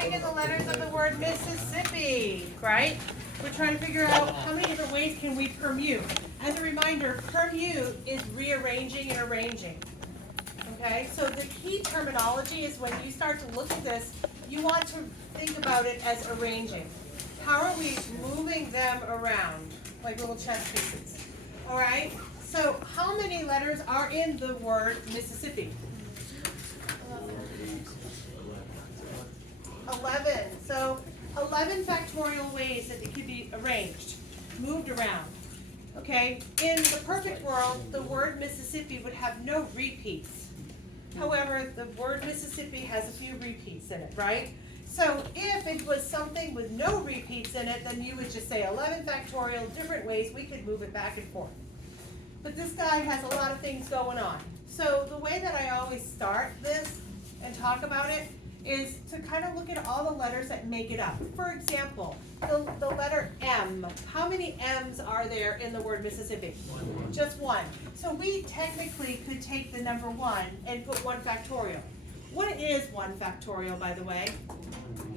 taking the letters of the word Mississippi, right? We're trying to figure out how many different ways can we permute. As a reminder, permute is rearranging and arranging. Okay, so the key terminology is when you start to look at this, you want to think about it as arranging. How are we moving them around, like little chess pieces? All right, so how many letters are in the word Mississippi? 11. So 11 factorial ways that it could be arranged, moved around. Okay, in the perfect world, the word Mississippi would have no repeats. However, the word Mississippi has a few repeats in it, right? So if it was something with no repeats in it, then you would just say 11 factorial, different ways we could move it back and forth. But this guy has a lot of things going on. So the way that I always start this and talk about it is to kind of look at all the letters that make it up. For example, the letter M. How many M's are there in the word Mississippi? One. Just one. So we technically could take the number 1 and put 1 factorial. What is 1 factorial, by the way?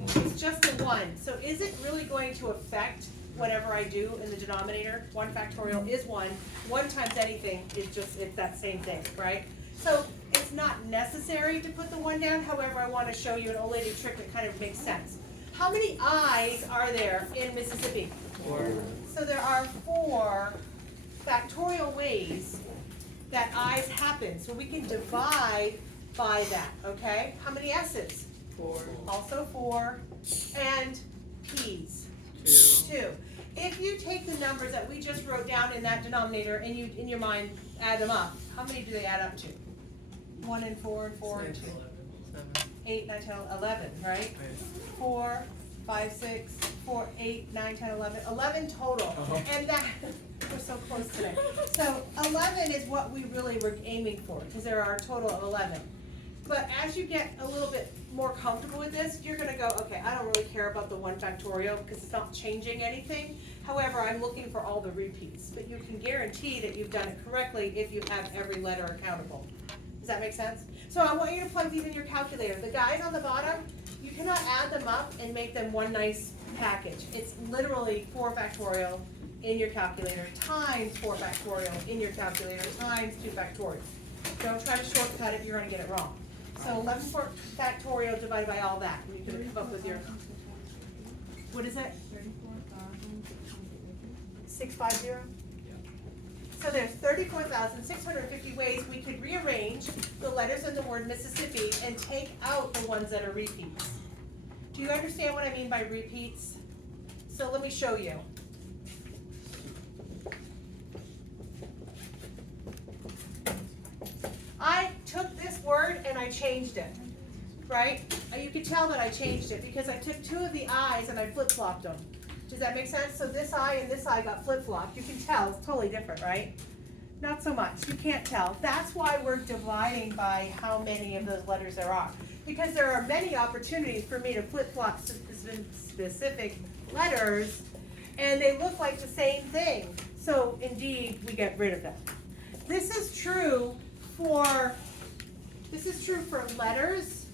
It's just a 1. So is it really going to affect whatever I do in the denominator? 1 factorial is 1. 1 times anything is just, it's that same thing, right? So it's not necessary to put the 1 down. However, I want to show you an old lady trick that kind of makes sense. How many I's are there in Mississippi? 4. So there are 4 factorial ways that I's happen. So we can divide by that, okay? How many S's? 4. Also 4. And P's? 2. If you take the numbers that we just wrote down in that denominator and you, in your mind, add them up, how many do they add up to? 1 and 4 and 4 and 2. 8, 9, 10, 11, right? 4, 5, 6, 4, 8, 9, 10, 11. 11 total. And that, we're so close today. So 11 is what we really were aiming for, because there are a total of 11. But as you get a little bit more comfortable with this, you're going to go, okay, I don't really care about the 1 factorial because it's not changing anything. However, I'm looking for all the repeats. But you can guarantee that you've done it correctly if you have every letter accountable. Does that make sense? So I want you to plug these in your calculator. The guys on the bottom, you cannot add them up and make them one nice package. It's literally 4 factorial in your calculator times 4 factorial in your calculator times 2 factorial. Don't try to shortcut it, you're going to get it wrong. So 11 factorial divided by all that. You can come up with your, what is it? 650? So there's 34,650 ways we could rearrange the letters of the word Mississippi and take out the ones that are repeats. Do you understand what I mean by repeats? So let me show you. I took this word and I changed it, right? You could tell that I changed it because I took 2 of the I's and I flip-flopped them. Does that make sense? So this I and this I got flip-flopped. You can tell it's totally different, right? Not so much. You can't tell. That's why we're dividing by how many of those letters there are. Because there are many opportunities for me to flip-flop specific letters, and they look like the same thing. So indeed, we get rid of them. This is true for letters.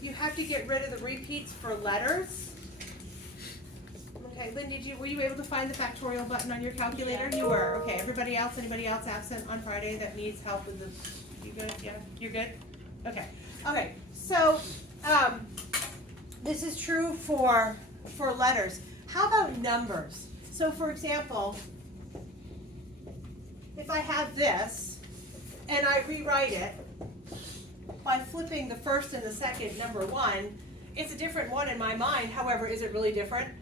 You have to get rid of the repeats for letters. Okay, Lynn, were you able to find the factorial button on your calculator? You were. Okay, everybody else, anybody else absent on Friday that needs help with this? You good? Yeah, you're good? Okay. Okay, so this is true for letters. How about numbers? So for example, if I have this and I rewrite it by flipping the first and the second number 1, it's a different one in my mind. However, is it really different?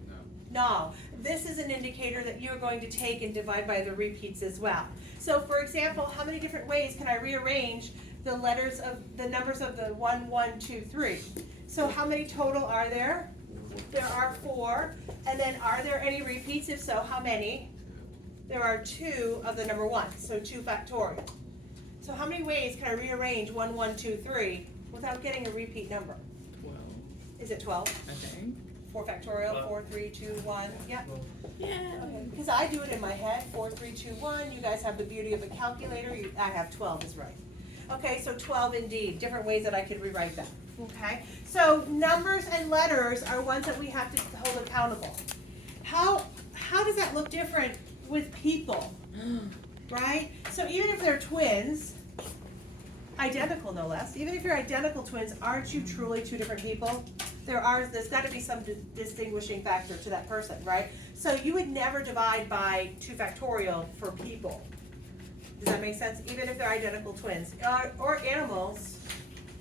No. This is an indicator that you're going to take and divide by the repeats as well. So for example, how many different ways can I rearrange the letters of the numbers of the 1, 1, 2, 3? So how many total are there? There are 4. And then are there any repeats? If so, how many? There are 2 of the number 1, so 2 factorial. So how many ways can I rearrange 1, 1, 2, 3 without getting a repeat number? 12. Is it 12? I think. 4 factorial, 4, 3, 2, 1, yeah? Yeah. Okay, because I do it in my head, 4, 3, 2, 1, you guys have the beauty of a calculator, I have 12 is right. Okay, so 12 indeed, different ways that I could rewrite that. Okay, so numbers and letters are ones that we have to hold accountable. How does that look different with people? Right? So even if they're twins, identical no less, even if you're identical twins, aren't you truly two different people? There's got to be some distinguishing factor to that person, right? So you would never divide by 2 factorial for people. Does that make sense? Even if they're identical twins. Or animals.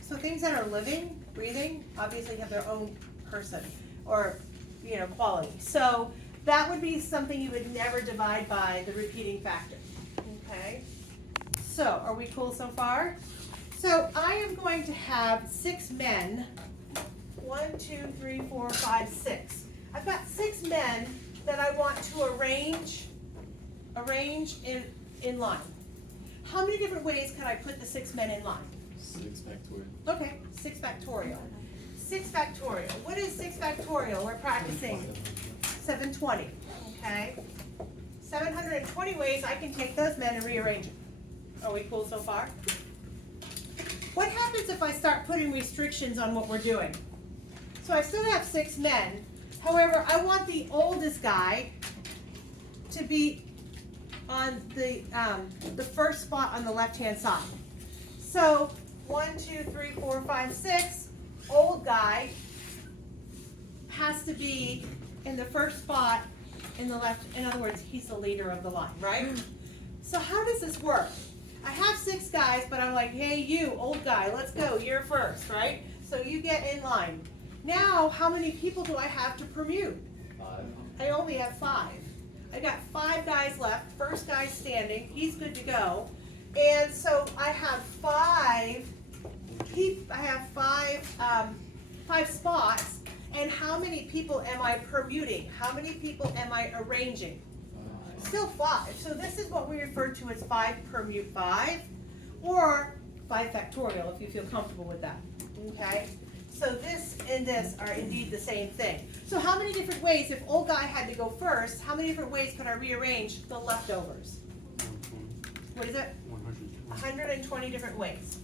So things that are living, breathing, obviously have their own person or, quality. So that would be something you would never divide by the repeating factor. Okay? So, are we cool so far? So I am going to have 6 men. 1, 2, 3, 4, 5, 6. I've got 6 men that I want to arrange in line. How many different ways can I put the 6 men in line? 6 factorial. Okay, 6 factorial. 6 factorial. What is 6 factorial? We're practicing 720. Okay? 720 ways I can take those men and rearrange them. Are we cool so far? What happens if I start putting restrictions on what we're doing? So I still have 6 men. However, I want the oldest guy to be on the first spot on the left-hand side. So 1, 2, 3, 4, 5, 6. Old guy has to be in the first spot in the left. In other words, he's the leader of the line, right? So how does this work? I have 6 guys, but I'm like, hey, you, old guy, let's go. You're first, right? So you get in line. Now, how many people do I have to permute? 5. I only have 5. I got 5 guys left. First guy's standing. He's good to go. And so I have 5 spots. And how many people am I permuting? How many people am I arranging? 5. Still 5. So this is what we refer to as 5 permute 5, or 5 factorial if you feel comfortable with that. Okay? So this and this are indeed the same thing. So how many different ways, if old guy had to go first, how many different ways could I rearrange the leftovers? 120. What is it? 120. 120 different ways.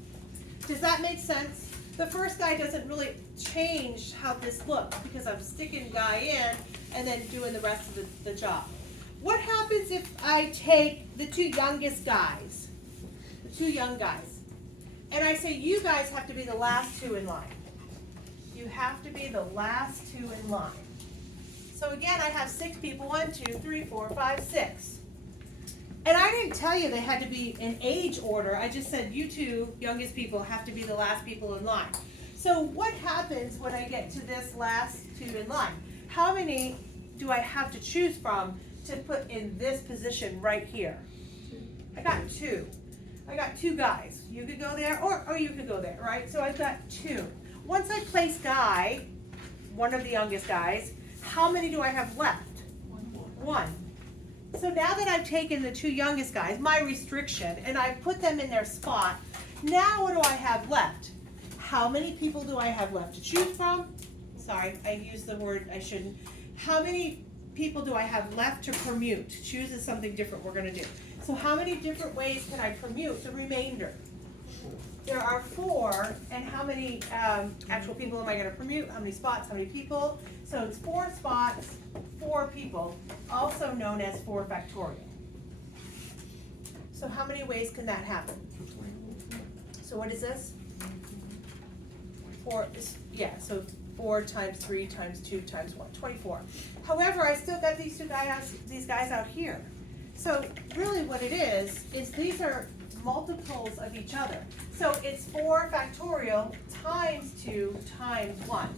Does that make sense? The first guy doesn't really change how this looks because I'm sticking guy in and then doing the rest of the job. What happens if I take the 2 youngest guys, the 2 young guys, and I say you guys have to be the last 2 in line? You have to be the last 2 in line. So again, I have 6 people, 1, 2, 3, 4, 5, 6. And I didn't tell you they had to be in age order. I just said you 2 youngest people have to be the last people in line. So what happens when I get to this last 2 in line? How many do I have to choose from to put in this position right here? I got 2. I got 2 guys. You could go there or you could go there, right? So I've got 2. Once I place guy, one of the youngest guys, how many do I have left? 1. So now that I've taken the 2 youngest guys, my restriction, and I've put them in their spot, now what do I have left? How many people do I have left to choose from? Sorry, I used the word I shouldn't. How many people do I have left to permute? Choose is something different we're going to do. So how many different ways can I permute the remainder? There are 4, and how many actual people am I going to permute? How many spots, how many people? So it's 4 spots, 4 people, also known as 4 factorial. So how many ways can that happen? So what is this? 4, yeah, so 4 times 3 times 2 times 1, 24. However, I still got these guys out here. So really what it is these are multiples of each other. So it's 4 factorial times 2 times 1.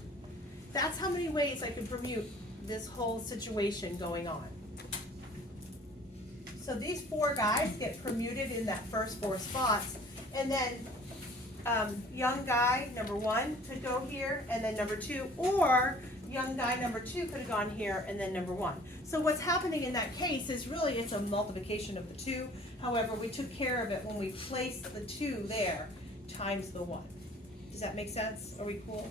That's how many ways I can permute this whole situation going on. So these 4 guys get permuted in that first 4 spots, and then young guy number 1 could go here, and then number 2, or young guy number 2 could have gone here, and then number 1. So what's happening in that case is really it's a multiplication of the 2. However, we took care of it when we placed the 2 there times the 1. Does that make sense? Are we cool?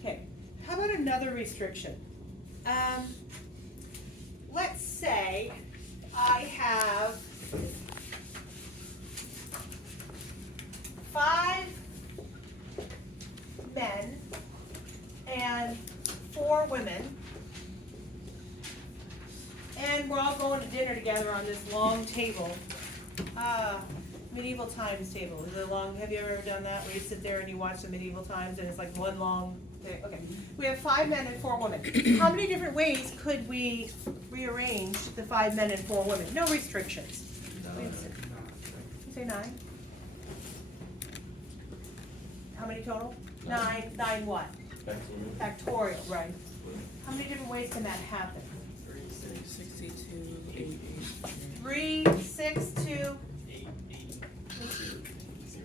Okay. How about another restriction? Let's say I have 5 men and 4 women. And we're all going to dinner together on this long table. Medieval times table. Is it long? Have you ever done that? Where you sit there and you watch the medieval times and it's like one long thing? Okay. We have 5 men and 4 women. How many different ways could we rearrange the 5 men and 4 women? No restrictions. You say 9? How many total? 9. 9 what? Factorial. Factorial, right. How many different ways can that happen? 62, 8, 3, 6, 2. 8, 0.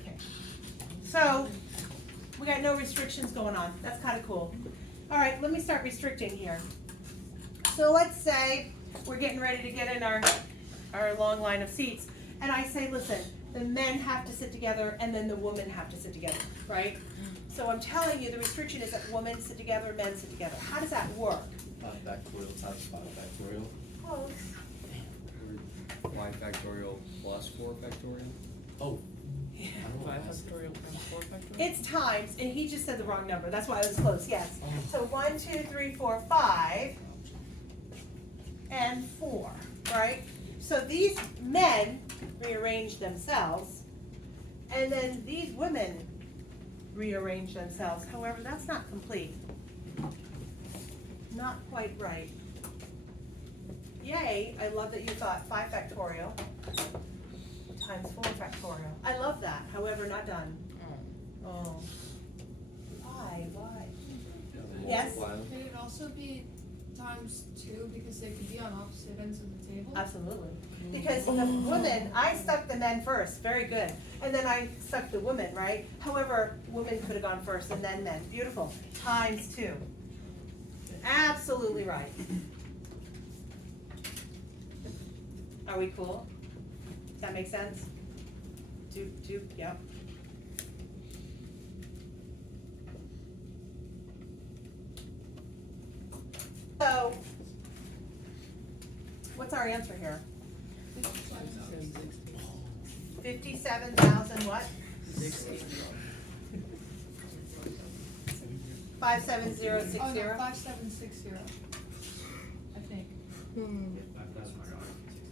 Okay. So, we got no restrictions going on. That's kind of cool. All right, let me start restricting here. So let's say we're getting ready to get in our long line of seats, and I say, listen, the men have to sit together, and then the women have to sit together, right? So I'm telling you, the restriction is that women sit together, men sit together. How does that work? 5 factorial times 5 factorial. Close. 5 factorial plus 4 factorial? Oh. Yeah. I don't know 5 what else. factorial times 4 factorial? It's times, and he just said the wrong number. That's why I was close, yes. Oh. So 1, 2, 3, 4, 5, and 4, right? So these men rearrange themselves, and then these women rearrange themselves. However, that's not complete. Not quite right. Yay, I love that you thought 5 factorial times 4 factorial. I love that, however, not done. Oh. Why? Yes? Multiply them. Could it also be times 2 because they could be on opposite ends of the table? Absolutely. Because the woman, I stuck the men first, very good. And then I stuck the women, right? However, women could have gone first and then men. Beautiful. Times 2. Absolutely right. Are we cool? Does that make sense? Yep. So, what's our answer here? 57,000 what? 60. 57060? Oh, no, 5760, I think.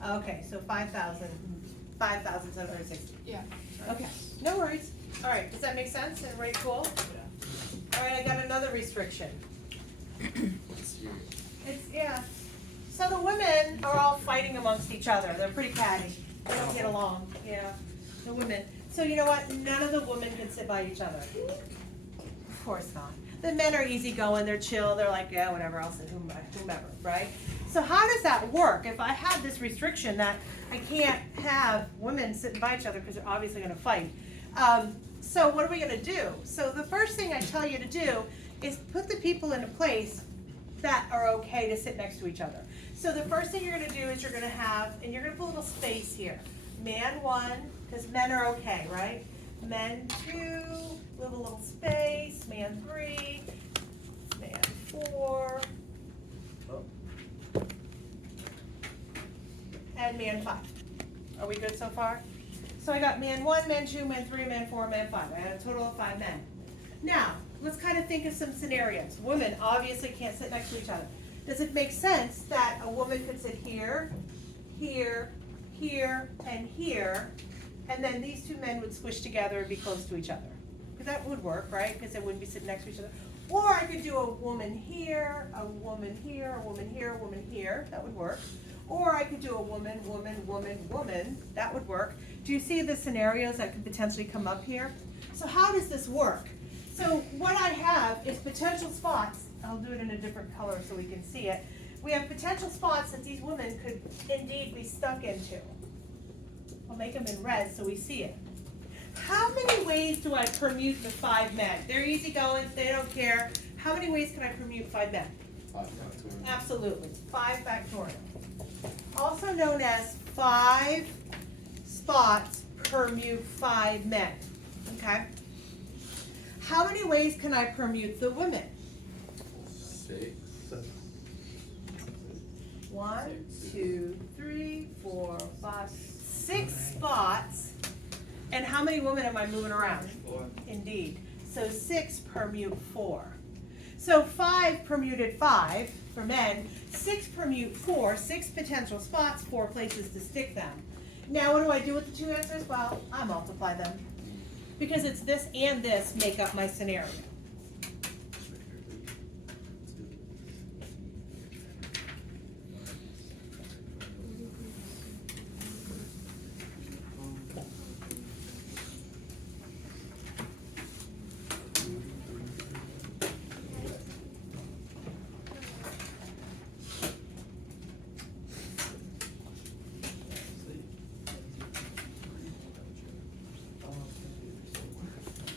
Okay, so 5,760. Yeah. Okay, no worries. All right, does that make sense? Everybody cool? All right, I got another restriction. Yeah. So the women are all fighting amongst each other. They're pretty catty. They don't get along. Yeah, the women. So you know what? None of the women can sit by each other. Of course not. The men are easygoing. They're chill. They're like, yeah, whatever. I'll sit whomever, right? So how does that work? If I have this restriction that I can't have women sitting by each other because they're obviously going to fight. So what are we going to do? So the first thing I tell you to do is put the people in a place that are okay to sit next to each other. So the first thing you're going to do is you're going to have, and you're going to put a little space here. Man 1, because men are okay, right? Men 2, little space. Man 3, man 4, and man 5. Are we good so far? So I got man 1, man 2, man 3, man 4, man 5. I had a total of 5 men. Now, let's kind of think of some scenarios. Women obviously can't sit next to each other. Does it make sense that a woman could sit here, here, here, and here, and then these 2 men would squish together and be close to each other? Because that would work, right? Because they wouldn't be sitting next to each other. Or I could do a woman here, a woman here, a woman here, a woman here. That would work. Or I could do a woman, woman, woman, woman. That would work. Do you see the scenarios that could potentially come up here? So how does this work? So what I have is potential spots. I'll do it in a different color so we can see it. We have potential spots that these women could indeed be stuck into. I'll make them in red so we see it. How many ways do I permute the 5 men? They're easygoing, they don't care. How many ways can I permute 5 men? 5 factorial. Absolutely, 5 factorial. Also known as 5 spots permute 5 men, okay? How many ways can I permute the women? 6. 1, 2, 3, 4, 5, 6 spots. And how many women am I moving around? 4. Indeed. So 6 permute 4. So 5 permuted 5 for men, 6 permute 4, 6 potential spots, 4 places to stick them. Now what do I do with the two answers? Well, I multiply them. Because it's this and this make up my scenario.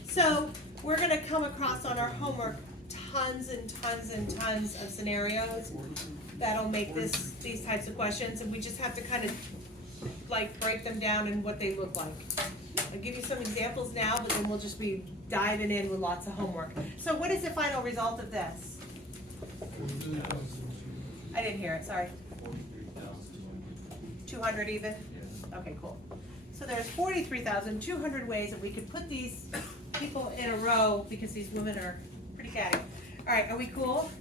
So we're gonna come across on our homework tons and tons and tons of scenarios that'll make these types of questions, and we just have to kind of like break them down and what they look like. I'll give you some examples now, but then we'll just be diving in with lots of homework. So what is the final result of this? I didn't hear it, sorry. 200 even? Okay, cool. So there's 43,200 ways that we could put these people in a row because these women are pretty catty. All right, are we cool?